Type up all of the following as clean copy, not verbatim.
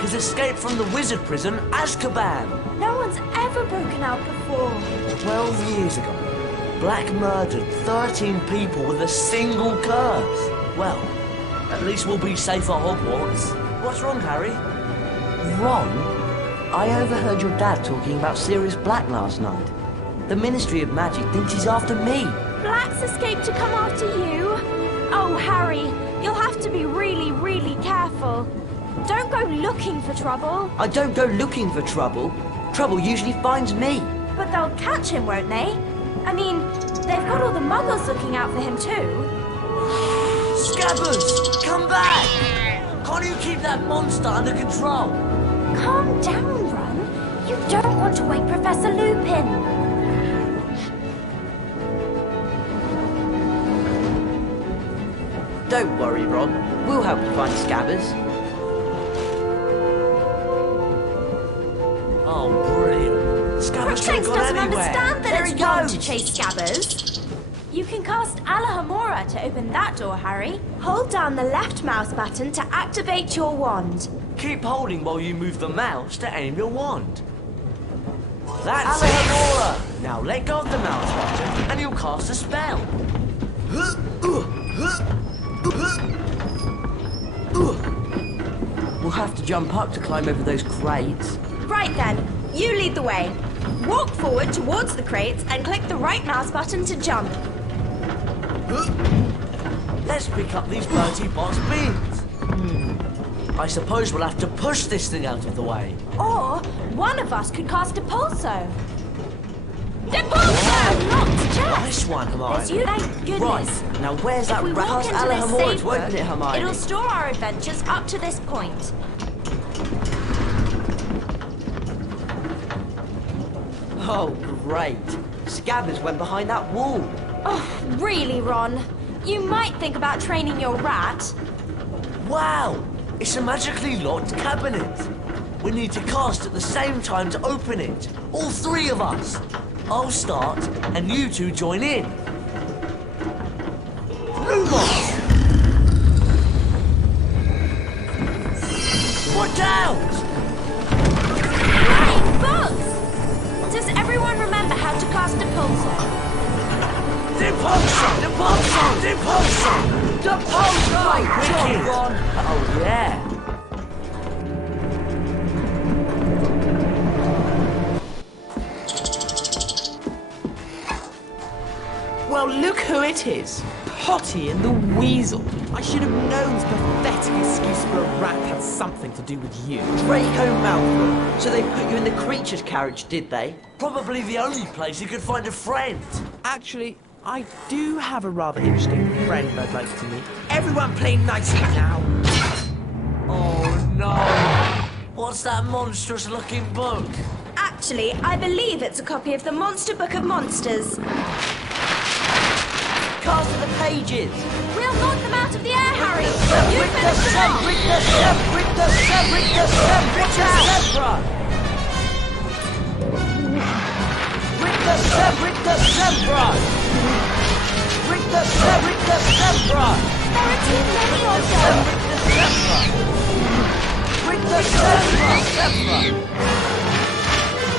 has escaped from the wizard prison, Azkaban. No one's ever broken out before. 12 years ago, Black murdered 13 people with a single curse. Well, at least we'll be safe at Hogwarts. What's wrong, Harry? Ron? I overheard your dad talking about Sirius Black last night. The Ministry of Magic thinks he's after me. Black's escaped to come after you? Oh, Harry, you'll have to be really, really careful. Don't go looking for trouble. I don't go looking for trouble. Trouble usually finds me. But they'll catch him, won't they? I mean, they've got all the muggles looking out for him too. Scabbers, come back! Can't you keep that monster under control? Calm down, Ron. You don't want to wake Professor Lupin. Don't worry, Ron. We'll help you find Scabbers. Oh, brilliant. Scabbers Crookshanks can't go doesn't anywhere. understand that There it's he wrong goes. to chase Scabbers. You can cast Alohomora to open that door, Harry. Hold down the left mouse button to activate your wand. Keep holding while you move the mouse to aim your wand. That's it! Now let go of the mouse button and you'll cast a spell. We'll have to jump up to climb over those crates. Right then, you lead the way. Walk forward towards the crates and click the right mouse button to jump. Let's pick up these Bertie Bott's bins. I suppose we'll have to push this thing out of the way. Or one of us could cast a pulso. Depulso! Not chest! Nice one, Hermione. There's you, thank goodness. Right, now where's that If we rat? walk Cast into this Alohomora safe to open book, it, Hermione. it'll store our adventures up to this point. Oh, great. Scabbers went behind that wall. Oh, really, Ron? You might think about training your rat. Wow! It's a magically locked cabinet. We need to cast at the same time to open it. All three of us. I'll start, and you two join in. Lumos! Watch out! Flying bugs! Does everyone remember how to cast a pulsar? Depulso! Depulso! Depulso! Depulso! Wicked! Oh, yeah. Well, look who it is. Potty and the Weasel. I should have known this pathetic excuse for a rat had something to do with you. Draco Malfoy. So they put you in the creature's carriage, did they? Probably the only place you could find a friend. Actually, I do have a rather interesting friend I'd like to meet. Everyone play nicely now. Oh, no. What's that monstrous-looking book? Actually, I believe it's a copy of the Monster Book of Monsters. Cast the pages. We'll knock them out of the air, Harry! You Rick the finish them Seb, off! Rick the Seb, Rick the Seb, Rick the Seb, Rick the Zebra. Rick the Seb, Rick the Zebra. Rick the Seb, Rick the Zebra. There are too many of them! Rick the Zebra.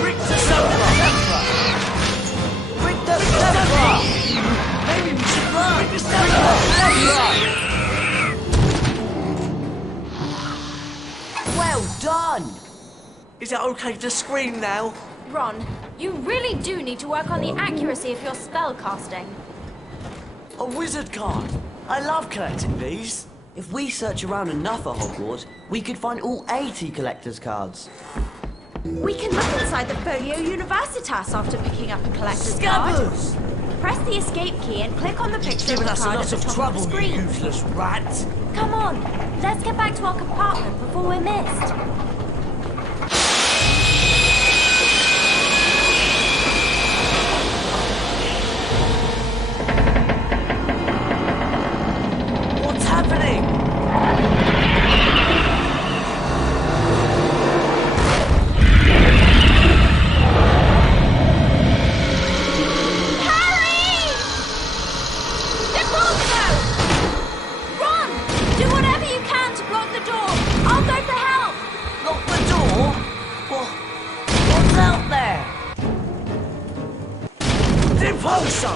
Rick the Zebra! Rick the Zebra. Maybe we should run! Rick the Zebra! Well done. Is it okay to scream now? Ron, you really do need to work on the accuracy of your spell casting. A wizard card. I love collecting these. If we search around enough at Hogwarts, we could find all 80 collector's cards. We can look inside the Folio Universitas after picking up a collector's card. Scabbers! Press the escape key and click on the picture of Giving the us a card at lot the of top trouble, of the you screen. useless rat. Come on, let's get back to our compartment before we're missed. What's happening? Impulso!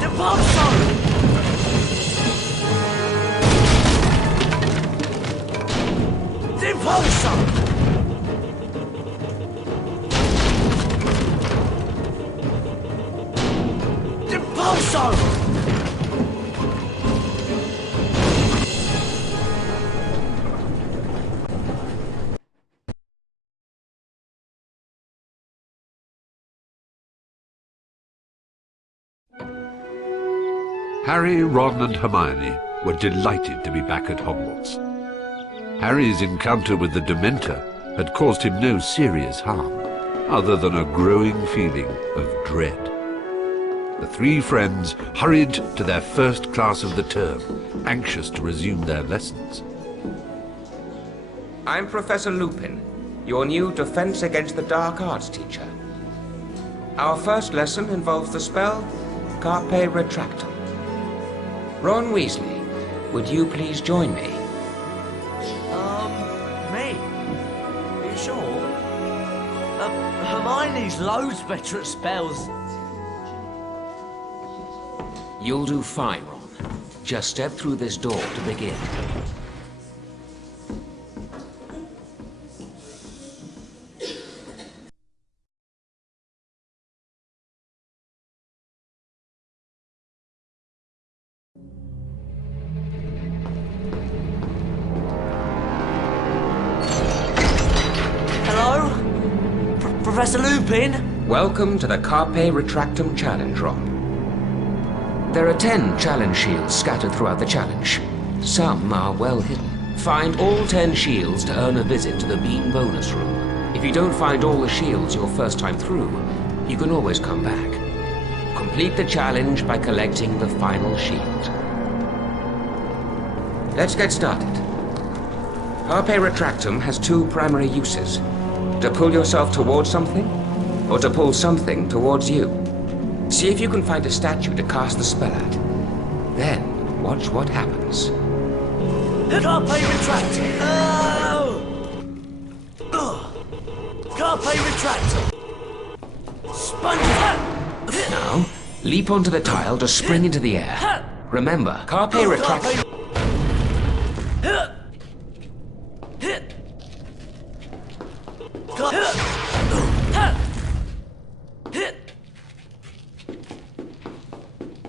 Impulso! Impulso! Impulso! Harry, Ron and Hermione were delighted to be back at Hogwarts. Harry's encounter with the Dementor had caused him no serious harm, other than a growing feeling of dread. The three friends hurried to their first class of the term, anxious to resume their lessons. I'm Professor Lupin, your new Defense Against the Dark Arts teacher. Our first lesson involves the spell Carpe Retractum. Ron Weasley, would you please join me? Me? Are you sure? Hermione's loads better at spells. You'll do fine, Ron. Just step through this door to begin. Hello? Professor Lupin? Welcome to the Carpe Retractum Challenge, Ron. There are 10 challenge shields scattered throughout the challenge. Some are well hidden. Find all 10 shields to earn a visit to the Bean bonus room. If you don't find all the shields your first time through, you can always come back. Complete the challenge by collecting the final shield. Let's get started. Carpe Retractum has two primary uses. To pull yourself towards something, or to pull something towards you. See if you can find a statue to cast the spell at. Then, watch what happens. Carpe Retractum! Carpe Retractum! Sponge! Now, leap onto the tile to spring into the air. Remember, Carpe Retractum...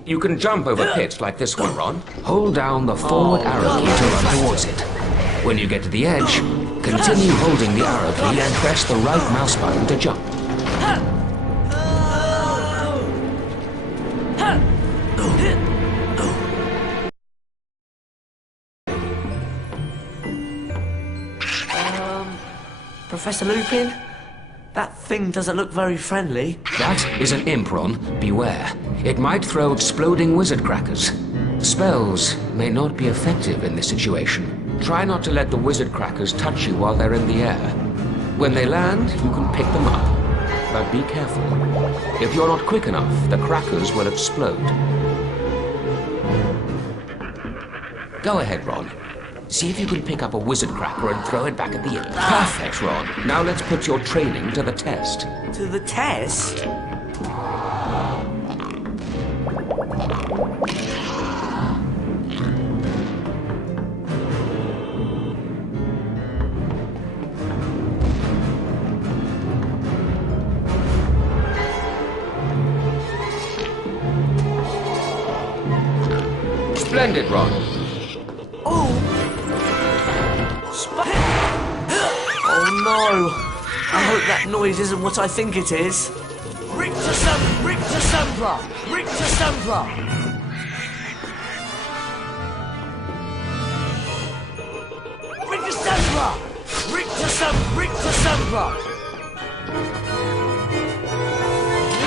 You can jump over pits like this one, Ron. Hold down the forward arrow key to run towards it. When you get to the edge, continue holding the arrow key and press the right mouse button to jump. Professor Lupin? That thing doesn't look very friendly. That is an imp, Ron. Beware. It might throw exploding wizard crackers. Spells may not be effective in this situation. Try not to let the wizard crackers touch you while they're in the air. When they land, you can pick them up. But be careful. If you're not quick enough, the crackers will explode. Go ahead, Ron. See if you can pick up a wizard cracker and throw it back at the imp. Perfect, Ron. Now let's put your training to the test. To the test? Splendid, Ron. Oh no! I hope that noise isn't what I think it is. Rictus Sempra! Rictus Sempra! Rictus Sempra! Rictus Sempra!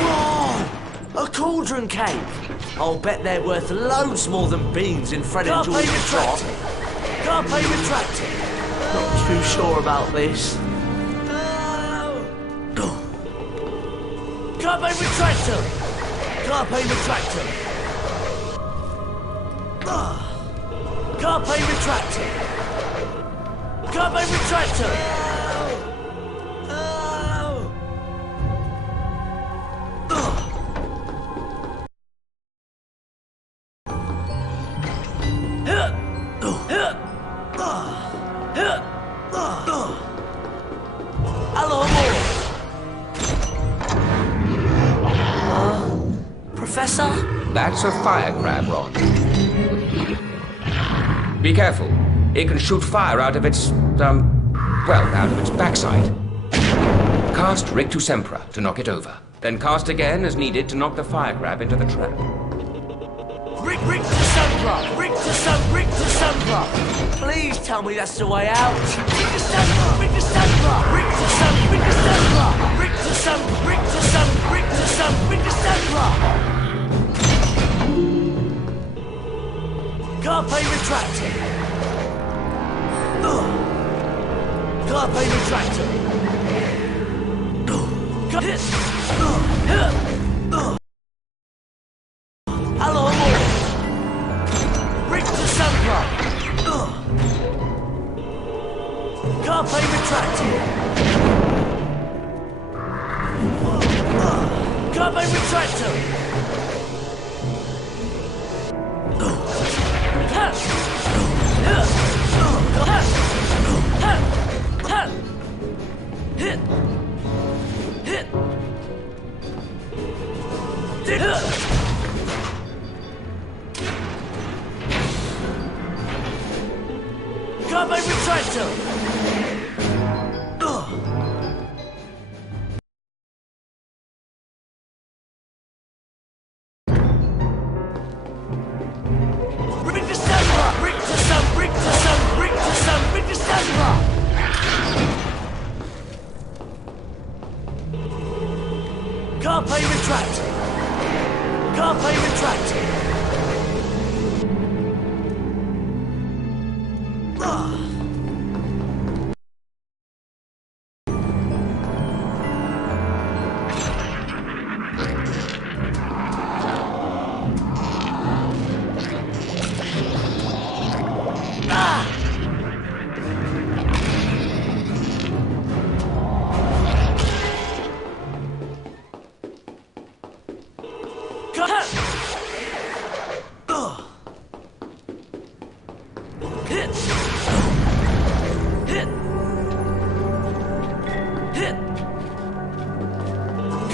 Whoa! A cauldron cake! I'll bet they're worth loads more than beans in Fred and George's shop. Carpe Retractum! Not too sure about this. Carpe Retractum! Carpe Retractum! Carpe Retractum! Carbine retractor! Professor? That's a fire crab, Ron. Be careful. It can shoot fire out of its, out of its backside. Cast Rictus Sempra to knock it over. Then cast again as needed to knock the fire crab into the trap. Rictus Sempra! Rictus Sempra! Please tell me that's the way out! Rictus Sempra! Rictus Sempra! Rictus Sempra! Rictus Sempra! Rictus Sempra! Rictus Sempra! Rictus Sempra! Rictus Sempra! Carpe retractor! Carpe retractor! Alamo! Rictus Sempra! Carpe retractor! Carpe retractor! Carbine retractor! Rictus Sempra! Rictus Sempra! Rictus Sempra! Rictus Sempra! Rictus Sempra! Carpe retractor! Carpe retractor!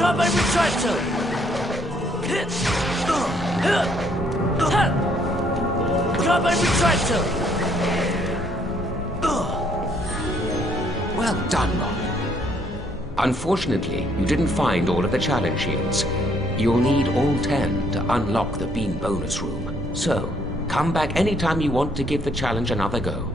Carbine retractor! Carbine retractor! Well done, Ron. Unfortunately, you didn't find all of the challenge shields. You'll need all 10 to unlock the bean bonus room. So, come back anytime you want to give the challenge another go.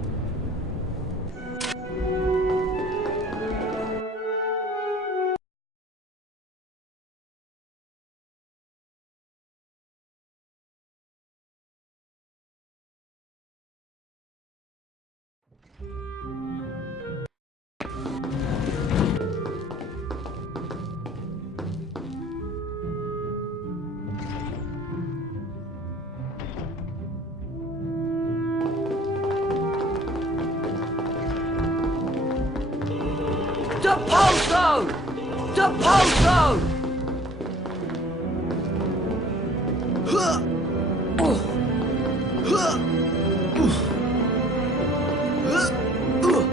Depulso! Depulso!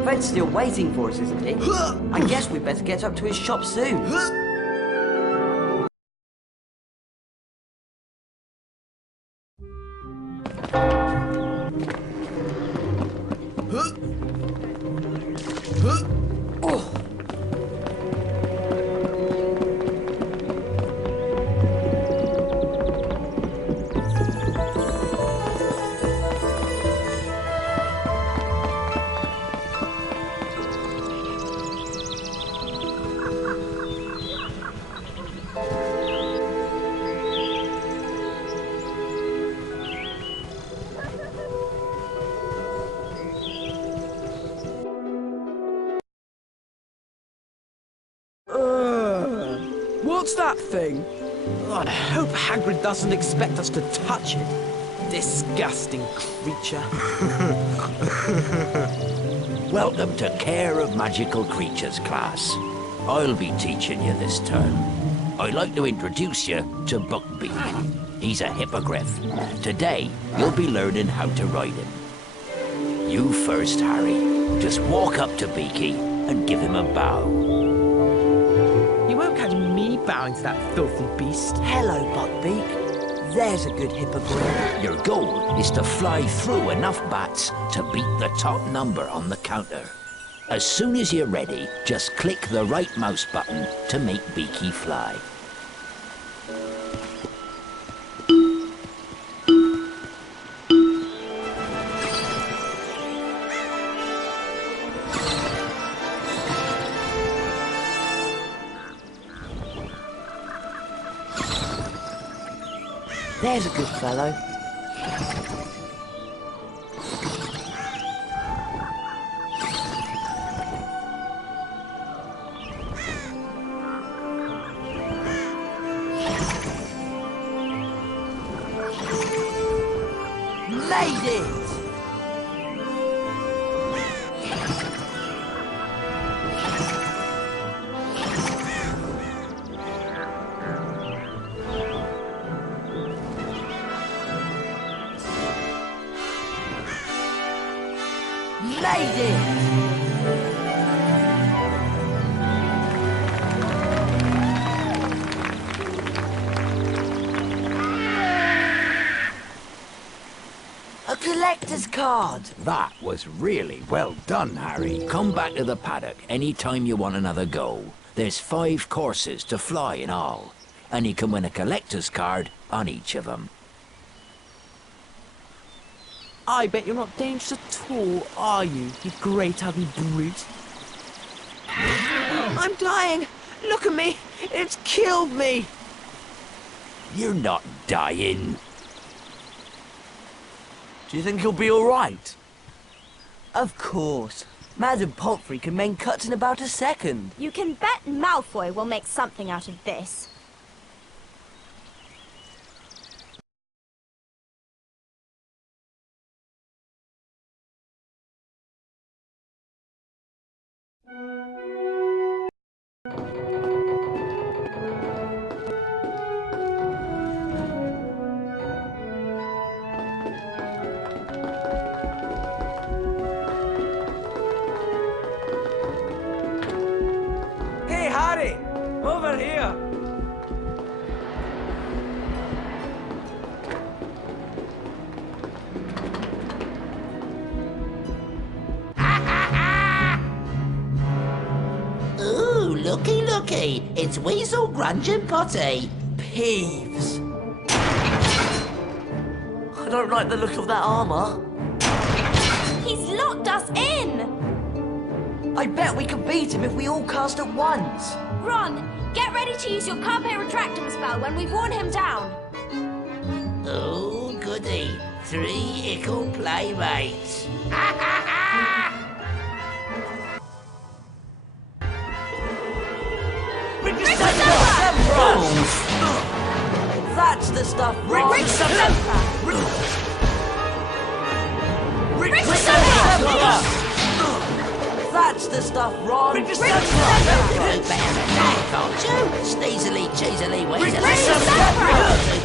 Fred's still waiting for us, isn't he? I guess we'd better get up to his shop soon. What's that thing? I hope Hagrid doesn't expect us to touch it. Disgusting creature. Welcome to Care of Magical Creatures class. I'll be teaching you this term. I'd like to introduce you to Buckbeak. He's a hippogriff. Today, you'll be learning how to ride him. You first, Harry. Just walk up to Beaky and give him a bow. You won't catch me bowing to that filthy beast. Hello, Buckbeak. There's a good hippogriff. Your goal is to fly through enough bats to beat the top number on the counter. As soon as you're ready, just click the right mouse button to make Beaky fly. There's a good fellow. Made it! Made it! A collector's card! That was really well done, Harry. Come back to the paddock anytime you want another go. There's 5 courses to fly in all, and you can win a collector's card on each of them. I bet you're not dangerous at all, are you great ugly brute? I'm dying! Look at me! It's killed me! You're not dying. Do you think he'll be alright? Of course. Madam Pomfrey can make cuts in about a second. You can bet Malfoy will make something out of this. Hey, Harry! Over here! Ooh, looky, looky. It's Weasel, Grunge and Potty. Peeves. I don't like the look of that armour. He's locked us in! I bet we could beat him if we all cast at once. Ron, get ready to use your Carpe Retractum spell when we've worn him down. Oh, goody. 3 ickle playmates. That's the stuff, Ron. That's the stuff, Ron. You better than that, can't you? Sneezily, cheesily, weasely. You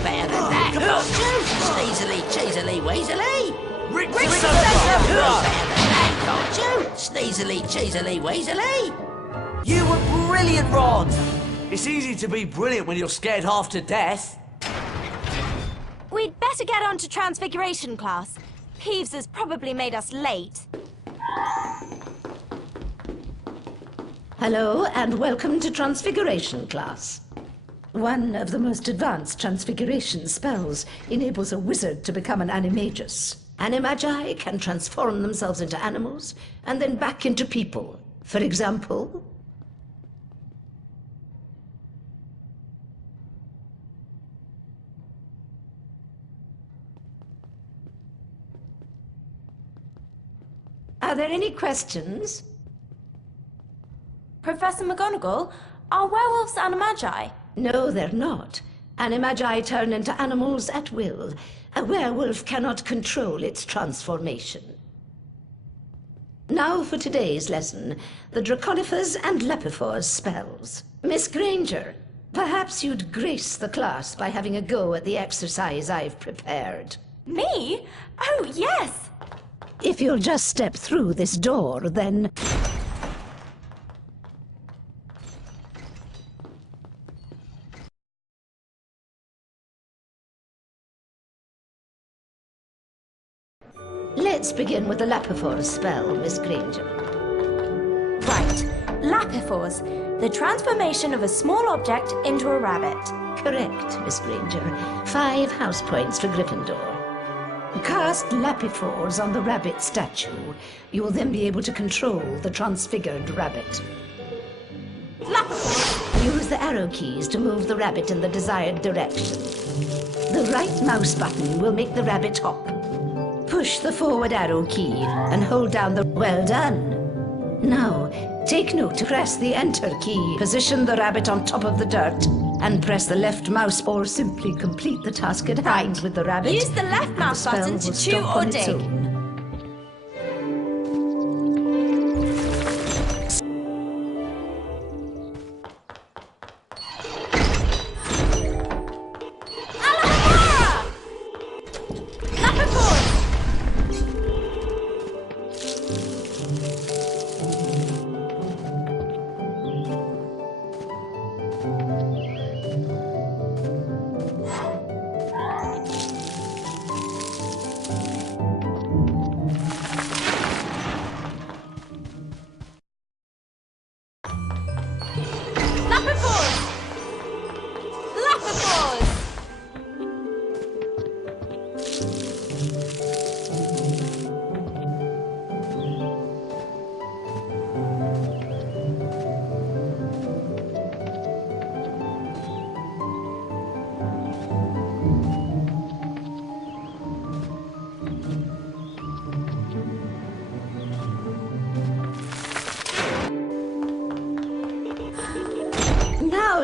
better than that, can't you? Sneezily, cheesily, weasely. You better than that, can't you? Sneezily, cheesily, weasely. You were brilliant, Ron. It's easy to be brilliant when you're scared half to death. We'd better get on to Transfiguration class. Peeves has probably made us late. Hello, and welcome to Transfiguration class. One of the most advanced transfiguration spells enables a wizard to become an animagus. Animagi can transform themselves into animals and then back into people. For example... Are there any questions? Professor McGonagall, are werewolves animagi? No, they're not. Animagi turn into animals at will. A A werewolf cannot control its transformation. Now for today's lesson, the Draconifers and Lepifors spells. Miss Granger, perhaps you'd grace the class by having a go at the exercise I've prepared. Me? Oh, yes! If you'll just step through this door, then... Let's begin with the Lapifors spell, Miss Granger. Right. Lapifors, the transformation of a small object into a rabbit. Correct, Miss Granger. 5 house points for Gryffindor. Cast Lapifors on the rabbit statue. You will then be able to control the transfigured rabbit. Lapifors! Use the arrow keys to move the rabbit in the desired direction. The right mouse button will make the rabbit hop. Push the forward arrow key and hold down the... Well done! Now, take note to press the enter key, position the rabbit on top of the dirt, and press the left mouse or simply complete the task at hand with the rabbit. Use the left mouse button to chew or dig.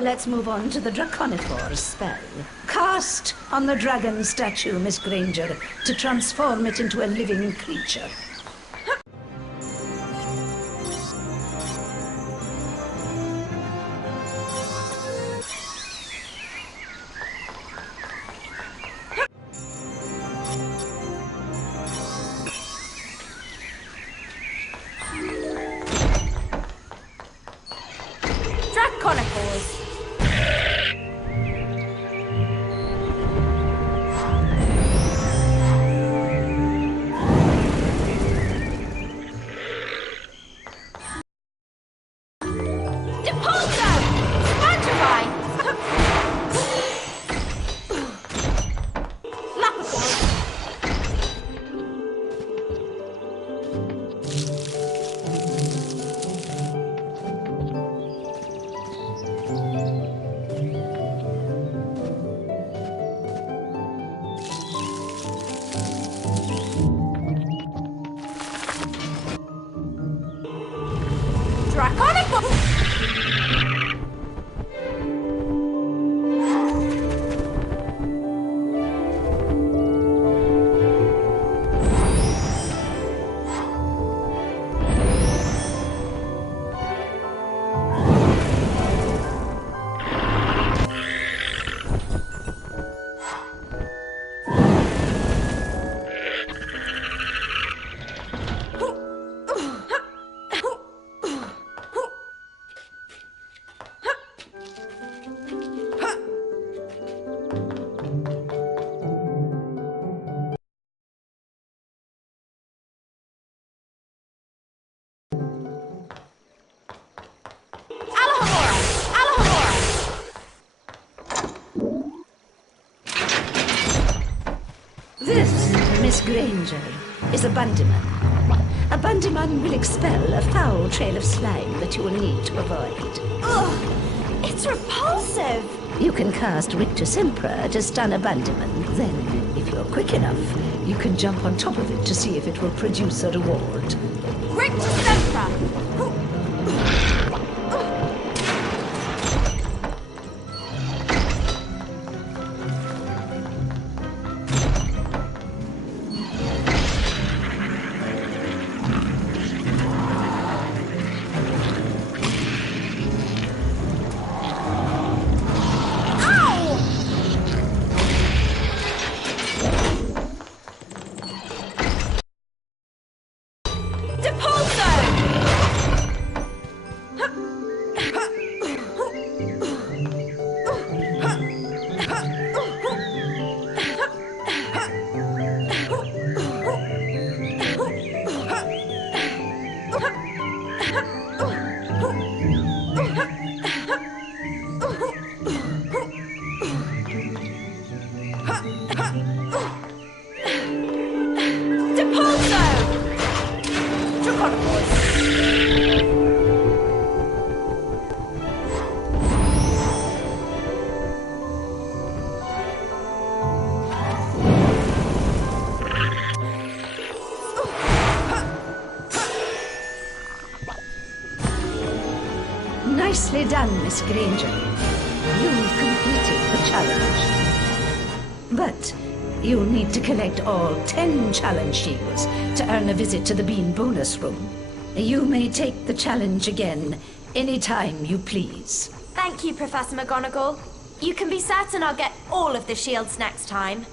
Let's move on to the Draconifor spell. Cast on the dragon statue, Miss Granger, to transform it into a living creature. Draconifors. This, Miss Granger, is a Bundyman. A Bundyman will expel a foul trail of slime that you will need to avoid. Ugh! It's repulsive! You can cast Rictus Impera to stun a Bundyman. Then, if you're quick enough, you can jump on top of it to see if it will produce a reward. Rictus Impera! Nicely done, Miss Granger. You've completed the challenge. But you'll need to collect all 10 challenge shields to earn a visit to the Bean bonus room. You may take the challenge again anytime you please. Thank you, Professor McGonagall. You can be certain I'll get all of the shields next time.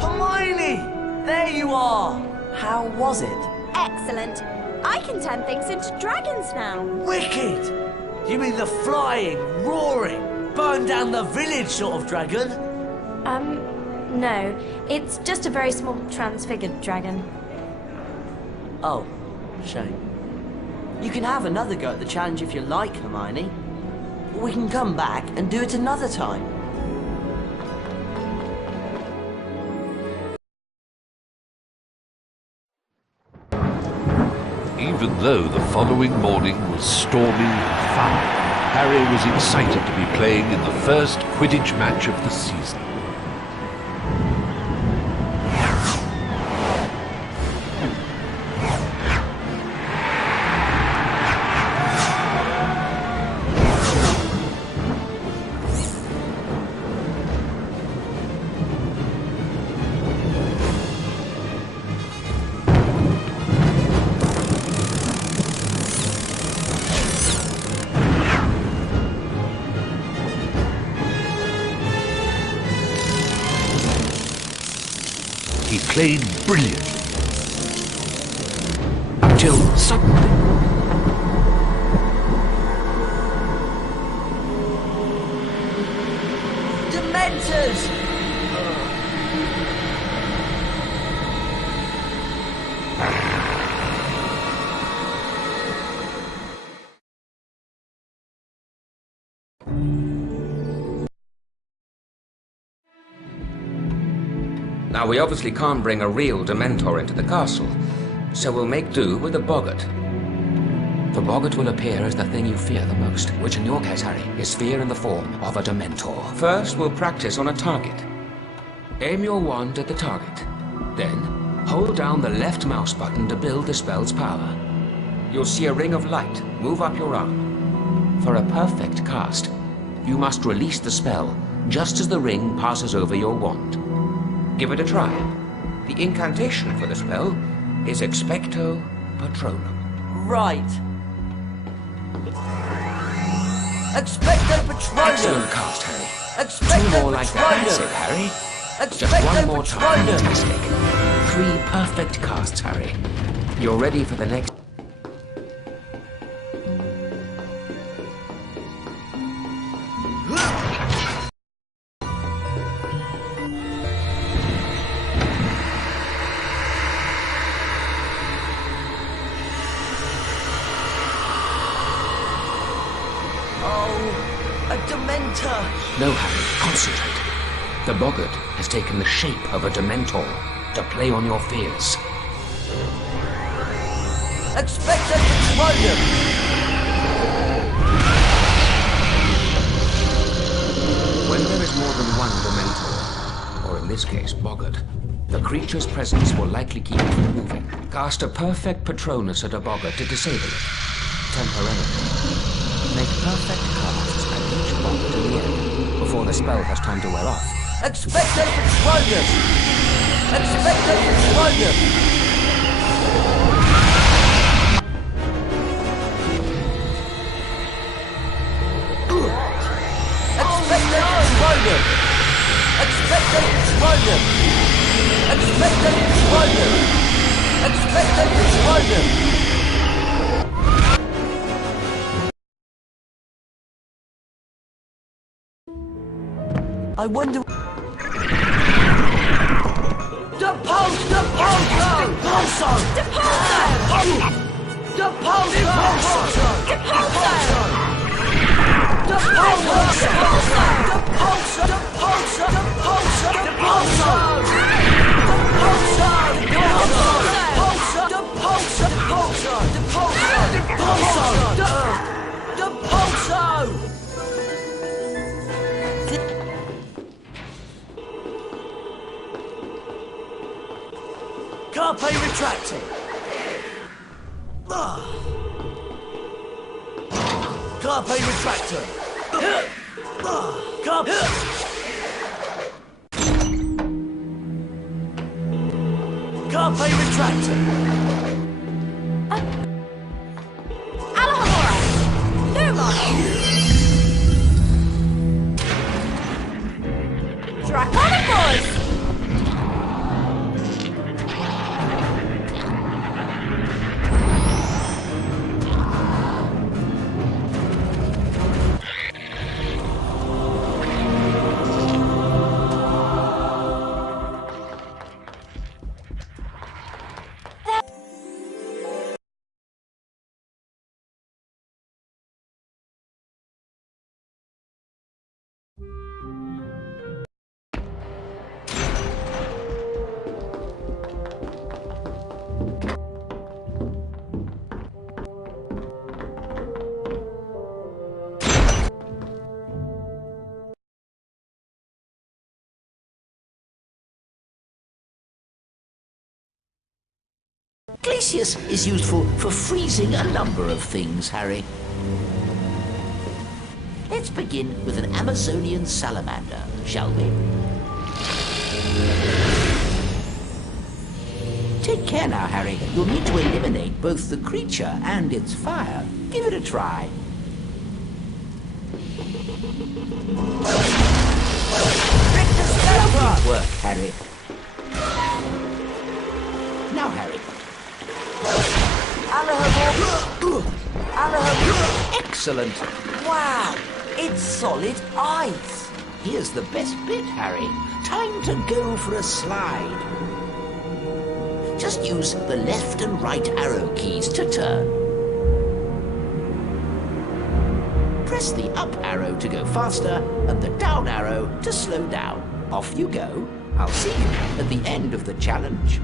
Hermione! There you are! How was it? Excellent. I can turn things into dragons now. Wicked! You mean the flying, roaring, burn down the village sort of dragon? No. It's just a very small transfigured dragon. Oh, shame. You can have another go at the challenge if you like, Hermione. We can come back and do it another time. Even though the following morning was stormy and foul, Harry was excited to be playing in the first Quidditch match of the season. He played brilliantly. Until suddenly... Dementors! Now, we obviously can't bring a real Dementor into the castle, so we'll make do with a boggart. The boggart will appear as the thing you fear the most, which in your case, Harry, is fear in the form of a Dementor. First, we'll practice on a target. Aim your wand at the target. Then, hold down the left mouse button to build the spell's power. You'll see a ring of light move up your arm. For a perfect cast, you must release the spell just as the ring passes over your wand. Give it a try. The incantation for the spell is Expecto Patronum. Right. Expecto Patronum! Excellent cast, Harry. Expecto Two more like that, that's it, Patronum! Harry. Just one more time to mistake. 3 perfect casts, Harry. You're ready for the next... Oh, a Dementor! No, Harry, concentrate. The boggart has taken the shape of a Dementor to play on your fears. Expecto Patronum! When there is more than one Dementor, or in this case, boggart, the creature's presence will likely keep it from moving. Cast a perfect Patronus at a boggart to disable it, temporarily. Make perfect casts at each boggart in the end, before the spell has time to wear off. Expecto Patronum! Expecto Patronum! Expecto Patronum! Expecto Patronum! Expecto Patronum! Expecto Patronum! I wonder... Depulso! Depulso! Depulso! Depulso! Depulso! Carpe retracting. Carpe retractor. Carpe. Carpe retractor. Alahamora! Lumos! Draconic Boys! Glacius is useful for freezing a number of things, Harry. Let's begin with an Amazonian salamander, shall we? Take care now, Harry. You'll need to eliminate both the creature and its fire. Give it a try. Lovely work, Harry. Now, Harry. Excellent. Wow, it's solid ice. Here's the best bit, Harry. Time to go for a slide. Just use the left and right arrow keys to turn. Press the up arrow to go faster and the down arrow to slow down. Off you go. I'll see you at the end of the challenge.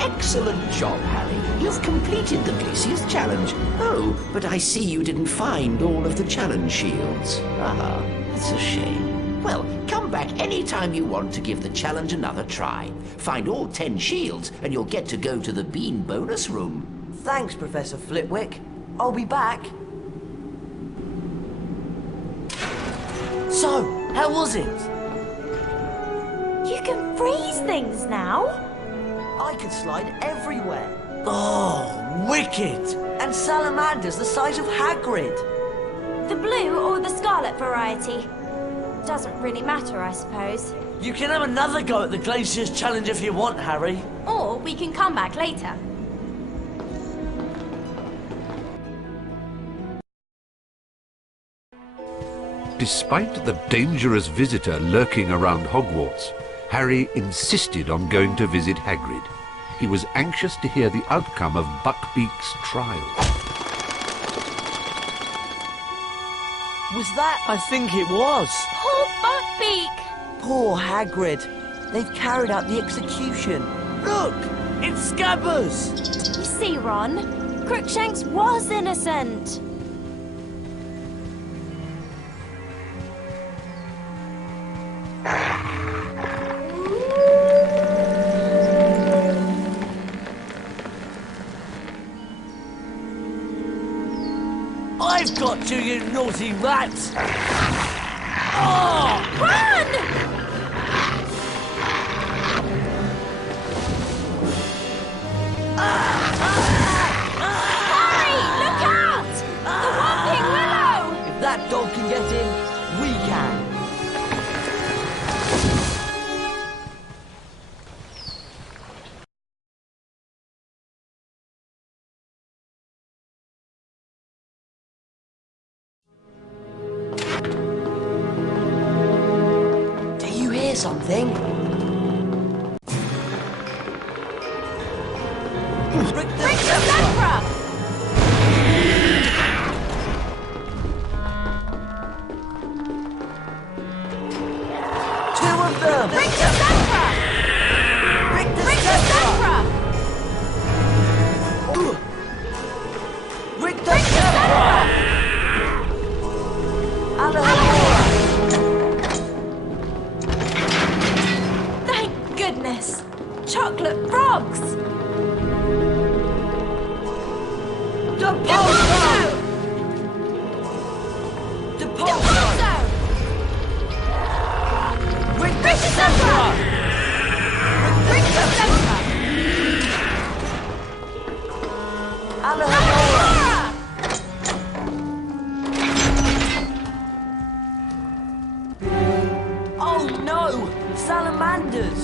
Excellent job, Harry. You've completed the Glaciers challenge. Oh, but I see you didn't find all of the challenge shields. Ah, it's a shame. Well, come back anytime you want to give the challenge another try. Find all 10 shields and you'll get to go to the Bean bonus room. Thanks, Professor Flitwick. I'll be back. So, how was it? You can freeze things now. I could slide everywhere. Oh, wicked! And salamanders the size of Hagrid. The blue or the scarlet variety. Doesn't really matter, I suppose. You can have another go at the Glaciers challenge if you want, Harry. Or we can come back later. Despite the dangerous visitor lurking around Hogwarts, Harry insisted on going to visit Hagrid. He was anxious to hear the outcome of Buckbeak's trial. Was that? I think it was. Poor Buckbeak! Poor Hagrid. They've carried out the execution. Look! It's Scabbers! You see, Ron, Crookshanks was innocent. I've got you, you naughty rats! Oh! Run! Harry, look out! The Whomping Willow! If that dog can get in, we can. Something. Break the zebra! Two of them! Break the zebra! Break the zebra! Break the zebra! Thank goodness! Chocolate frogs! Deposo! Deposo! Break the zebra! Break the zebra! Alahora! Oh no! Salamanders!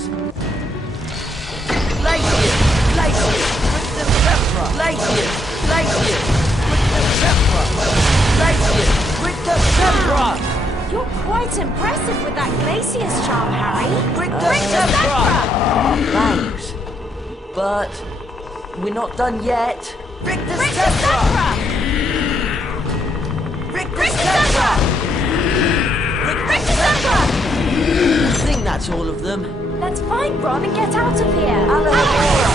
Glacier! Glacier! Break the zebra! Glacier! Glacier! Break the zebra! Glacier! Break the zebra! You're quite impressive with that Glacier's charm, Harry. Break the zebra! Thanks. But we're not done yet. Break the zebra! Break the zebra! Break the zebra! I think that's all of them. Let's find Ron and get out of here. Alahora!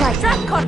Right, Dracon!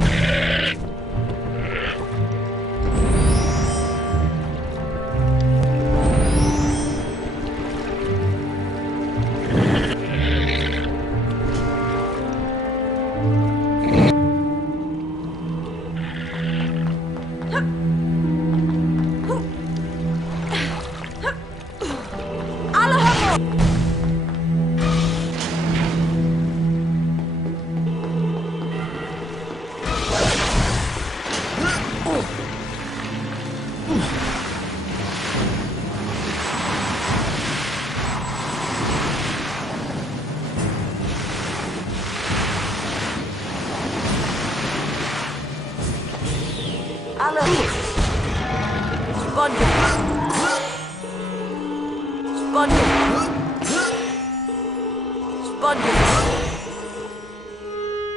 Sponges!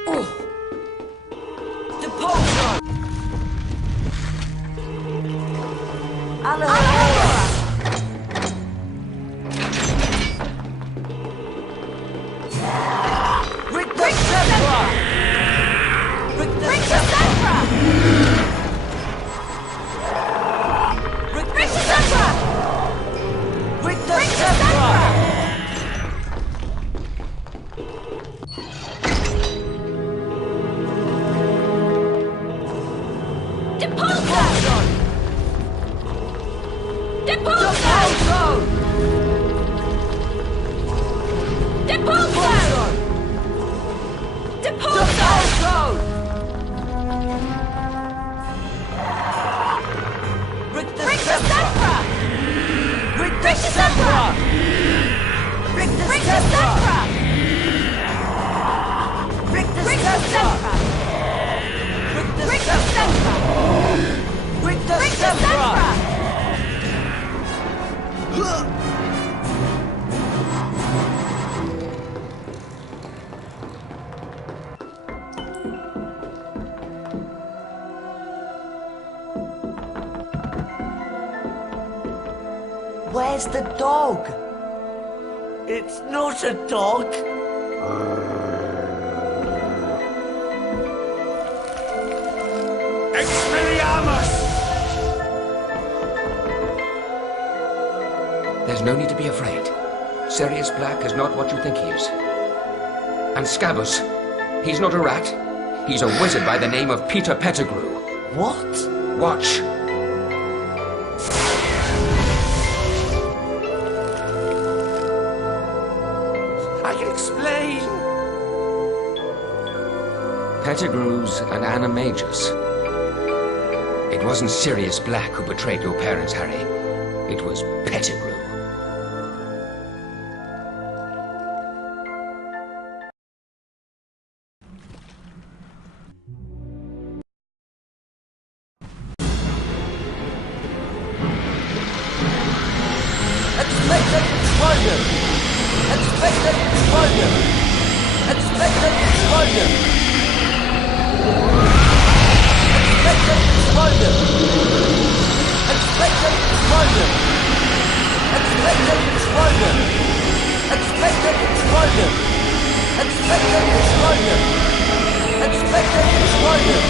Oh! Depulsion! Alahora! Rictus-Sempra! Rictus-Sempra! Rictus-Sempra! Rictus-Sempra! Depulsion! Depulsion! Depulsion! Depulsion! Rictus-Sempra! Rictus-Sempra! Rictus-Sempra! Rictus-Sempra! Rictus-Sempra! Rictus-Sempra! Where's the dog? It's not a dog. Expelliarmus! There's no need to be afraid. Sirius Black is not what you think he is. And Scabbers, he's not a rat. He's a wizard by the name of Peter Pettigrew. What? Watch. I can explain. Pettigrew's an animagus. It wasn't Sirius Black who betrayed your parents, Harry. It was Pettigrew. Expected explosion! Expected explosion! Expected explosion! Expected explosion! Expected explosion! Expected explosion! Expected explosion! Expected explosion! Expected explosion!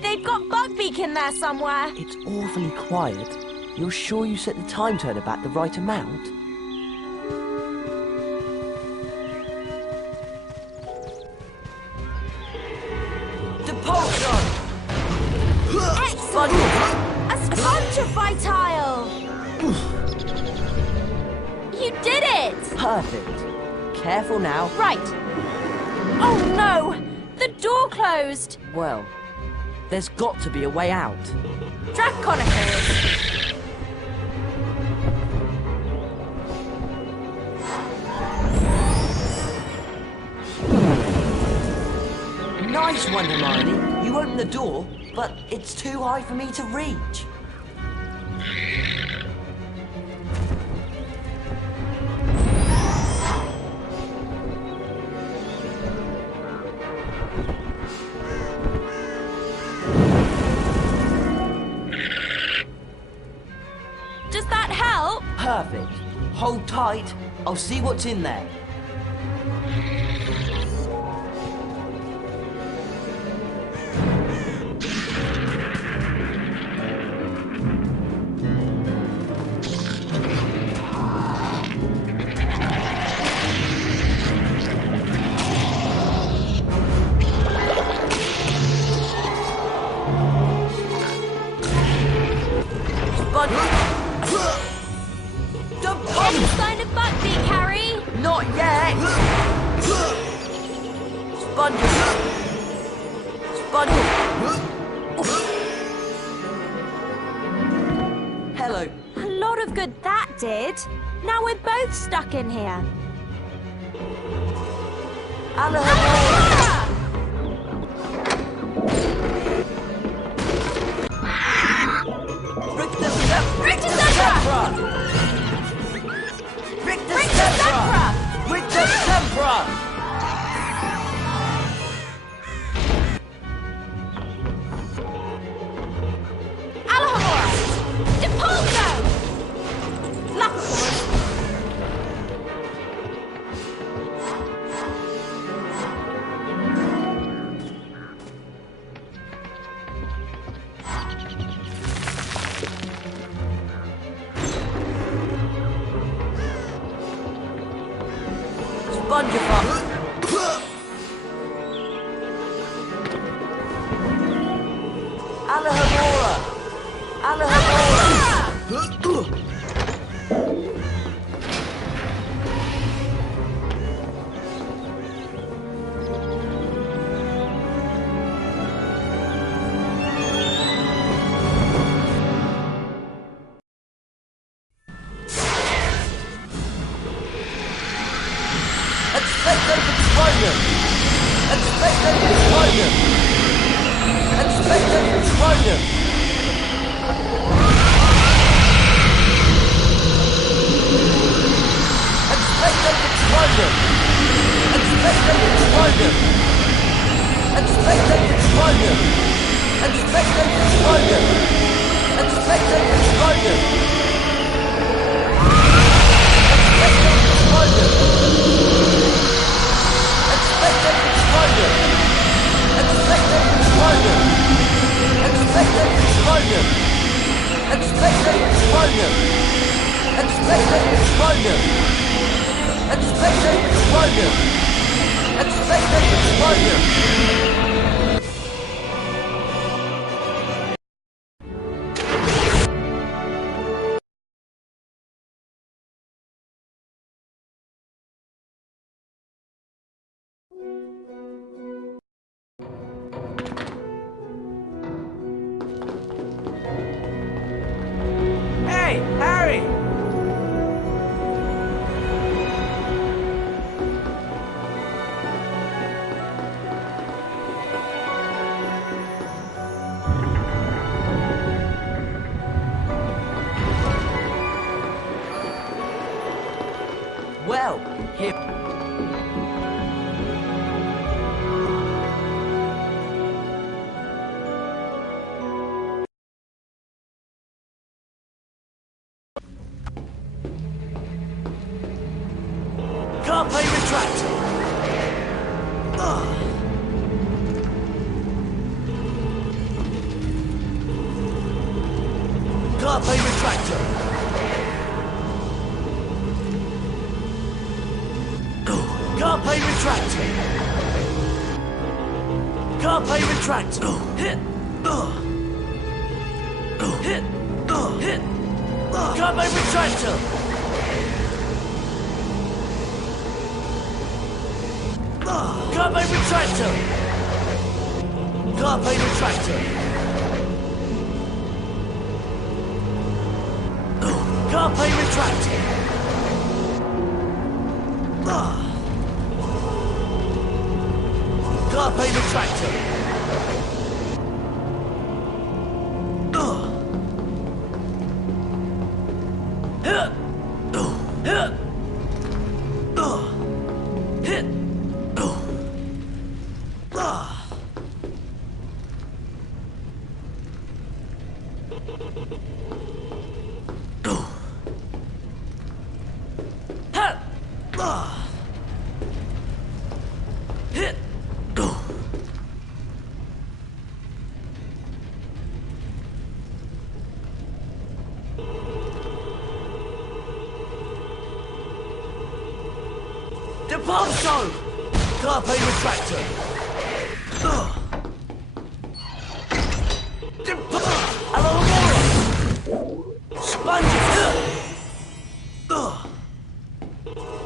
They've got Bugbeak in there somewhere. It's awfully quiet. You're sure you set the time turner back the right amount? Depulsion! Excellent! A Sponge-Vitile! You did it! Perfect. Careful now. Right. Oh no! The door closed! Well, there's got to be a way out. Draconicals! Nice one, Hermione. You opened the door, but it's too high for me to reach. Does that help? Perfect. Hold tight. I'll see what's in there. Any sign of Bugbeak, Harry? Not good that did. Now we're both stuck in here. Hey, Harry! Well, here... Carpe retractor! Carpe retractor! Carpe retractor! Carpe retractor! Hit! Hit! Hit! Carpe retractor! Carpe retractor! Carpe retractor! Carpe retractor! Carpe retractor! Deponso! Carpe retractor! Alamora! Sponge!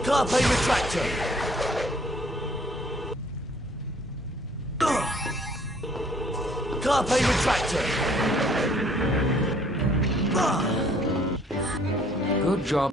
Carpe retractor! Carpe retractor! Good job.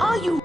Are you...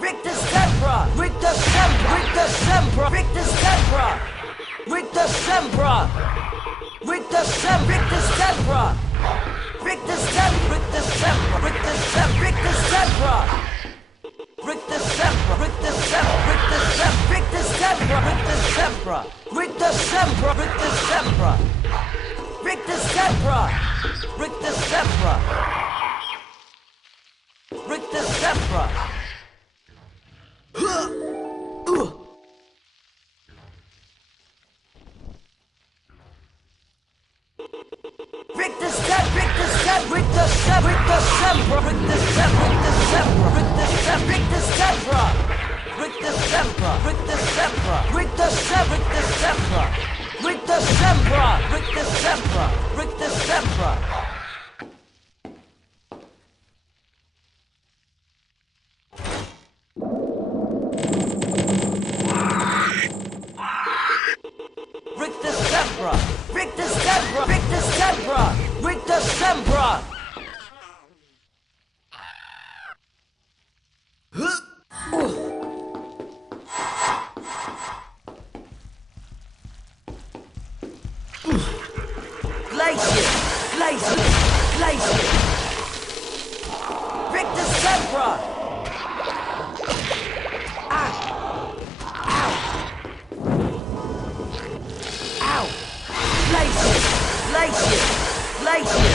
Richter Sempra, Rictus Sempra, Rictus Sempra, Rictus Sempra, Rictus Sempra, Rictus Sempra, Rictus Sempra. Rictus Sempra, Rictus Sempra, Rictus Sempra, Rictus Sempra, Rictus Sempra, Rictus Sempra, Rictus Sempra, Rictus Sempra, Rictus Sempra, Rictus Sempra, Rictus Sempra, Rictus Sempra, Rictus Sempra, Rictus Sempra, Rictus Sempra, Rictus Sempra. Glacier, Glacier, Glacier. Rictus Sempra. Ow! Glacier! Glacier! Glacier!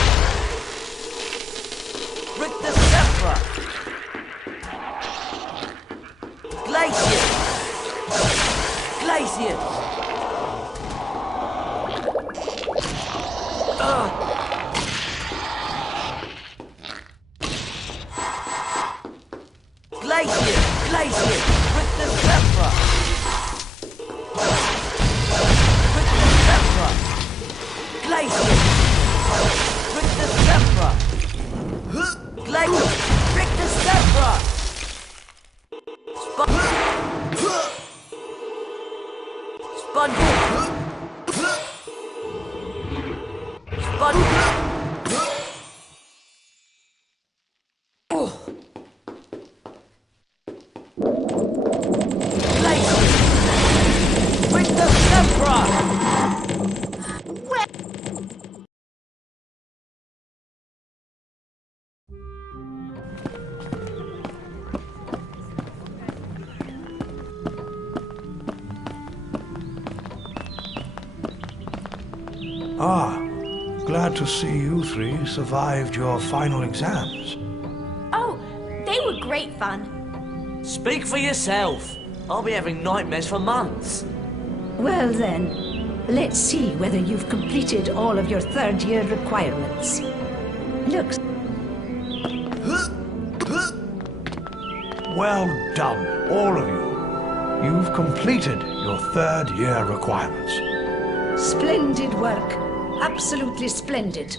Rictus Sempra! Glacier! Glacier! Glacier! Glacier! Rictus Sempra! Glacier! Rictus Sempra! Glacier! Rictus Sempra! Sponge! Sponge! Glacier! Rictus Sempra! Ah, glad to see you three survived your final exams. Oh, they were great fun. Speak for yourself. I'll be having nightmares for months. Well then, let's see whether you've completed all of your third-year requirements. Looks Well done, all of you. You've completed your third-year requirements. splendid work. Absolutely splendid.